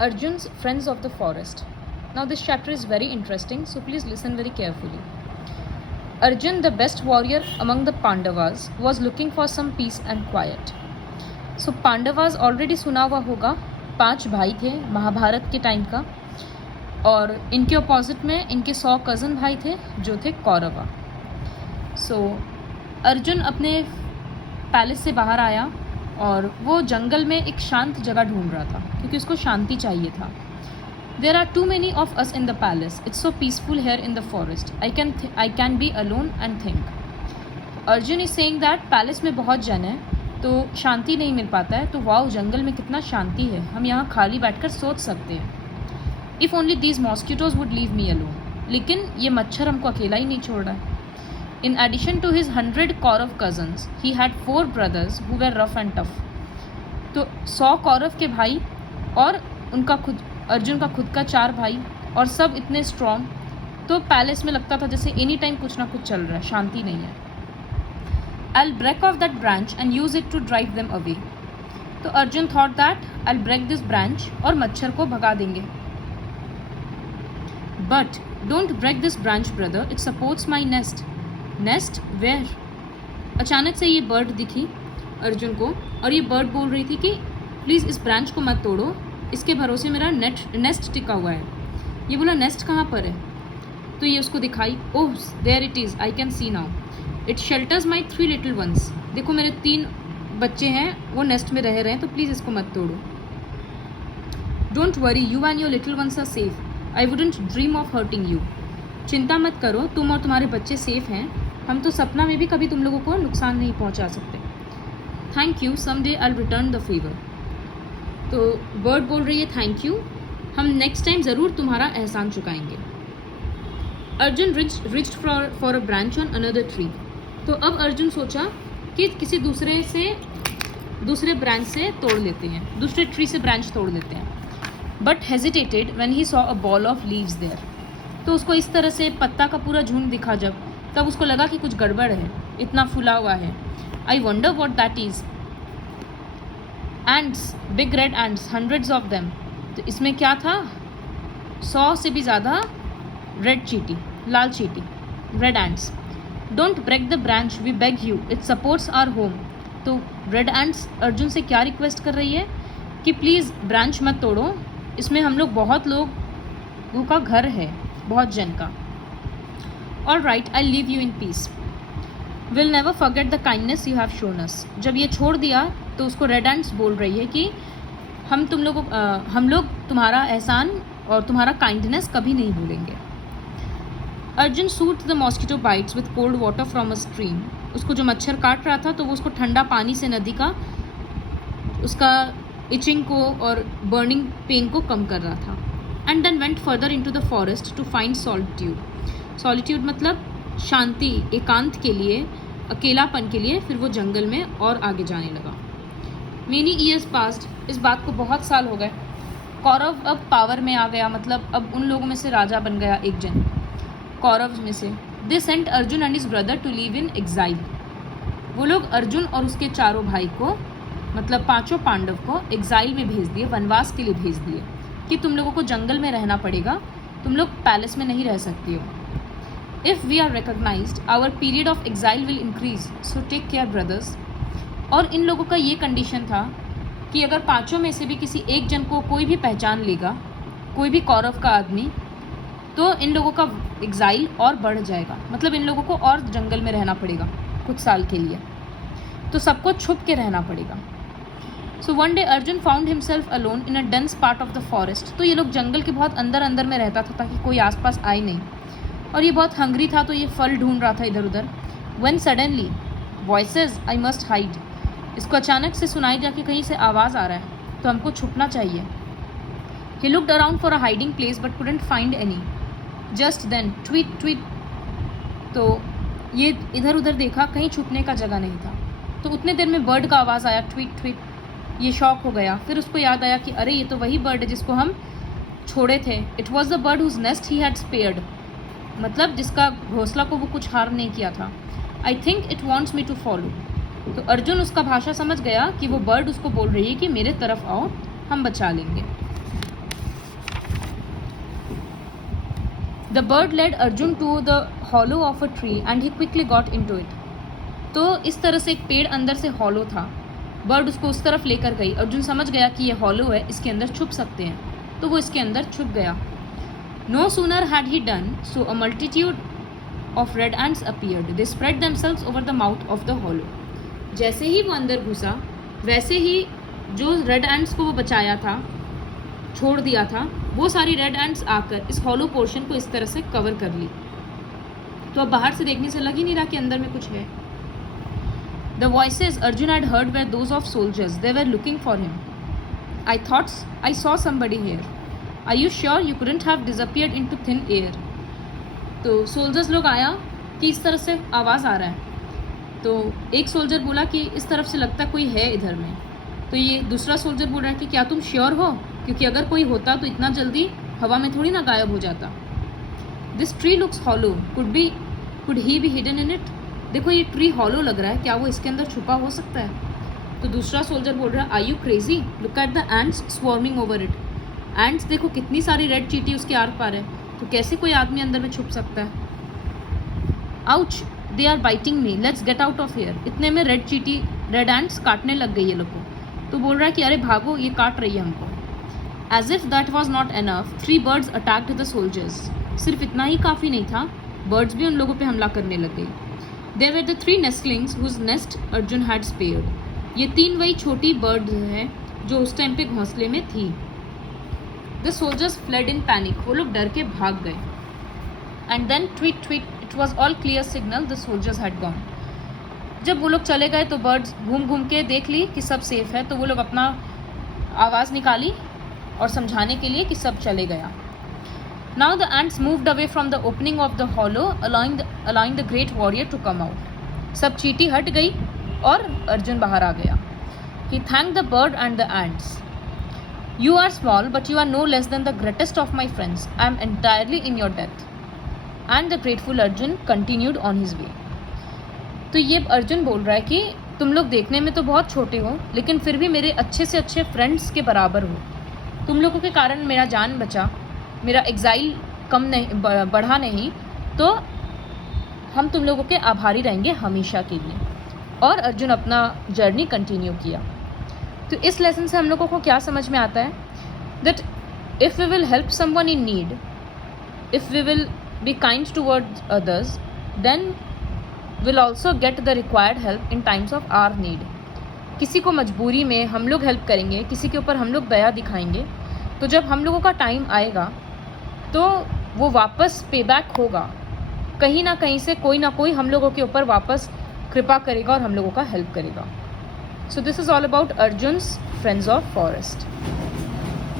Arjun's Friends of the Forest. Now this chapter is very interesting, so please listen very carefully. Arjun, the best warrior among the Pandavas, was looking for some peace and quiet. So Pandavas already सुना हुआ होगा, 5 भाई थे महाभारत के time का, और इनके opposite में इनके 100 कज़न भाई थे जो थे कौरवा. सो अर्जुन अपने पैलेस से बाहर आया और वो जंगल में एक शांत जगह ढूंढ रहा था क्योंकि उसको शांति चाहिए था. There are too many of us in the palace, it's so peaceful here in the forest, I can be alone and think. Arjun is saying that palace में बहुत जन है तो शांति नहीं मिल पाता है, तो वाओ जंगल में कितना शांति है, हम यहाँ खाली बैठकर सोच सकते हैं. If only these mosquitoes would leave me alone. लेकिन ये मच्छर हमको अकेला ही नहीं छोड़ रहा है. In addition to his 100 Kaurav cousins, he had 4 brothers who were rough and tough. तो 100 कौरव के भाई और उनका खुद अर्जुन का खुद का 4 भाई और सब इतने स्ट्रॉन्ग, तो पैलेस में लगता था जैसे एनी टाइम कुछ ना कुछ चल रहा है, शांति नहीं है. I'll break off that branch and use it to drive them away. तो Arjun thought that I'll break this branch और मच्छर को भगा देंगे. But don't break this branch, brother. It supports my nest. Nest where. अचानक से ये बर्ड दिखी अर्जुन को और ये बर्ड बोल रही थी कि प्लीज़ इस ब्रांच को मत तोड़ो, इसके भरोसे मेरा नेस्ट टिका हुआ है. ये बोला नेस्ट कहाँ पर है, तो ये उसको दिखाई. Oh there it is, I can see now. It shelters my 3 little ones. देखो मेरे 3 बच्चे हैं, वो नेस्ट में रह रहे हैं, तो प्लीज़ इसको मत तोड़ो. Don't worry, you and your little ones are safe. I wouldn't dream of hurting you. चिंता मत करो, तुम और तुम्हारे बच्चे सेफ हैं, हम तो सपना में भी कभी तुम लोगों को नुकसान नहीं पहुंचा सकते. Thank you, someday I will return the favour. तो बर्ड बोल रही है थैंक यू, हम नेक्स्ट टाइम ज़रूर तुम्हारा एहसान चुकाएंगे. Arjun reached for a branch on another tree. तो अब अर्जुन सोचा कि किसी दूसरे ब्रांच से तोड़ लेते हैं, दूसरे ट्री से ब्रांच तोड़ लेते हैं. But hesitated when he saw a ball of leaves there. तो उसको इस तरह से पत्ता का पूरा झुंड दिखा जब, तब उसको लगा कि कुछ गड़बड़ है, इतना फुला हुआ है. I wonder what that is. Ends, big red ends, hundreds of them. तो इसमें क्या था, 100 से भी ज़्यादा रेड चींटी, लाल चींटी, red ants. Don't break the branch, we beg you, it supports our home. तो रेड एंड्स अर्जुन से क्या रिक्वेस्ट कर रही है कि प्लीज़ ब्रांच मत तोड़ो, इसमें हम लोग बहुत लोगों का घर है, बहुत जन का. All right, I leave you in peace. Will never forget the kindness you have shown अस. जब ये छोड़ दिया तो उसको रेड एंड्स बोल रही है कि हम लोग तुम्हारा एहसान और तुम्हारा काइंडनेस कभी नहीं भूलेंगे. Arjun suit the mosquito bytes with cold water from a stream. उसको जो मच्छर काट रहा था तो वो उसको ठंडा पानी से नदी का उसका इचिंग को और बर्निंग पेन को कम कर रहा था. And then went further into the forest to find solitude. Solitude मतलब शांति, एकांत के लिए, अकेलापन के लिए. फिर वो जंगल में और आगे जाने लगा. Many years passed. इस बात को बहुत साल हो गए. कौरव अब पावर में आ गया, मतलब अब उन लोगों में से राजा बन गया एक जन कौरव में से. They sent Arjun and his brother to live in exile. वो लोग अर्जुन और उसके चारों भाई को, मतलब 5 पांडव को एग्जाइल में भेज दिए, वनवास के लिए भेज दिए कि तुम लोगों को जंगल में रहना पड़ेगा, तुम लोग पैलेस में नहीं रह सकती हो. If we are recognised our period of exile will increase, so take care brothers. और इन लोगों का ये कंडीशन था कि अगर 5 में से भी किसी एक जन को कोई भी पहचान लेगा, कोई भी कौरव का आदमी, तो इन लोगों का एग्जाइल और बढ़ जाएगा, मतलब इन लोगों को और जंगल में रहना पड़ेगा कुछ साल के लिए, तो सबको छुप के रहना पड़ेगा. So one day Arjun found himself alone in a dense part of the forest. तो ये लोग जंगल के बहुत अंदर में रहता था ताकि कोई आसपास आए नहीं, और ये बहुत हंग्री था तो ये फल ढूंढ रहा था इधर उधर. When suddenly voices, I must hide. इसको अचानक से सुनाई दिया कि कहीं से आवाज़ आ रहा है, तो हमको छुपना चाहिए. He looked around for a hiding place but couldn't find any. Just then tweet tweet. तो ये इधर उधर देखा, कहीं छुपने का जगह नहीं था. तो उतने देर में बर्ड का आवाज़ आया, ट्वीट ट्वीट. ये शॉक हो गया. फिर उसको याद आया कि अरे ये तो वही बर्ड है जिसको हम छोड़े थे. It was the bird whose nest he had spared. मतलब जिसका घोंसला को वो कुछ हार्म नहीं किया था. I think it wants me to follow. तो अर्जुन उसका भाषा समझ गया कि वो बर्ड उसको बोल रही है कि मेरे तरफ आओ, हम बचा लेंगे. The bird led Arjun to the hollow of a tree and he quickly got into it. तो इस तरह से एक पेड़ अंदर से हॉलो था. बर्ड उसको उस तरफ लेकर गई. अर्जुन समझ गया कि ये हॉलो है, इसके अंदर छुप सकते हैं, तो वो इसके अंदर छुप गया. No sooner had he done so a multitude of red ants appeared. They spread themselves over the mouth of the hollow. जैसे ही वो अंदर घुसा, वैसे ही जो रेड एंड्स को वो बचाया था, छोड़ दिया था, वो सारी रेड एंड्स आकर इस हॉलो पोर्शन को इस तरह से कवर कर ली. तो अब बाहर से देखने से लग ही नहीं रहा कि अंदर में कुछ है. The voices Arjun had heard were those of soldiers. They were looking for him. I thought I saw somebody here. Are you sure you couldn't have disappeared into thin air? तो सोल्जर्स लोग आया कि इस तरह से आवाज़ आ रहा है. तो एक सोल्जर बोला कि इस तरफ से लगता कोई है इधर में. तो ये दूसरा सोल्जर बोल रहा है कि क्या तुम श्योर हो, क्योंकि अगर कोई होता तो इतना जल्दी हवा में थोड़ी ना गायब हो जाता. This tree looks hollow. Could he be hidden in it? देखो ये ट्री हॉलो लग रहा है, क्या वो इसके अंदर छुपा हो सकता है? तो दूसरा सोल्जर बोल रहा है, are you crazy? Look at the ants swarming over it. Ants देखो कितनी सारी रेड चींटी उसके आर पार है, तो कैसे कोई आदमी अंदर में छुप सकता है? Ouch, they are biting me, let's get out of here. इतने में रेड एंड्स काटने लग गई ये लोग को. तो बोल रहा है कि अरे भागो, ये काट रही है हमको. As if that was not enough, 3 birds attacked the soldiers. सिर्फ इतना ही काफ़ी नहीं था, बर्ड्स भी उन लोगों पे हमला करने लग गई. They were the 3 nestlings whose nest Arjun had spared. ये 3 वही छोटी बर्ड्स हैं जो उस टाइम पे घोंसले में थी. The soldiers fled in panic. वो लोग डर के भाग गए. And then tweet tweet, it was all clear signal the soldiers had gone. जब वो लोग चले गए तो बर्ड्स घूम घूम के देख ली कि सब सेफ है, तो वो लोग अपना आवाज़ निकाली और समझाने के लिए कि सब चले गया. Now the ants moved away from the opening of the hollow, allowing the great warrior to come out. सब चींटी हट गई और अर्जुन बाहर आ गया. He thanked the bird and the ants. You are small, but you are no less than the greatest of my friends. I am entirely in your debt. And the grateful Arjun continued on his way. तो ये अर्जुन बोल रहा है कि तुम लोग देखने में तो बहुत छोटे हो, लेकिन फिर भी मेरे अच्छे से अच्छे फ्रेंड्स के बराबर हो. तुम लोगों के कारण मेरा जान बचा, मेरा एग्जाइल कम नहीं बढ़ा नहीं, तो हम तुम लोगों के आभारी रहेंगे हमेशा के लिए. और अर्जुन अपना जर्नी कंटिन्यू किया. तो इस लेसन से हम लोगों को क्या समझ में आता है? That if we will help someone in need, if we will be kind towards others, then will also get the required help in times of our need. किसी को मजबूरी में हम लोग हेल्प करेंगे, किसी के ऊपर हम लोग दया दिखाएंगे, तो जब हम लोगों का टाइम आएगा तो वो वापस पे बैक होगा. कहीं ना कहीं से कोई ना कोई हम लोगों के ऊपर वापस कृपा करेगा और हम लोगों का हेल्प करेगा. So this is all about Arjun's friends of forest.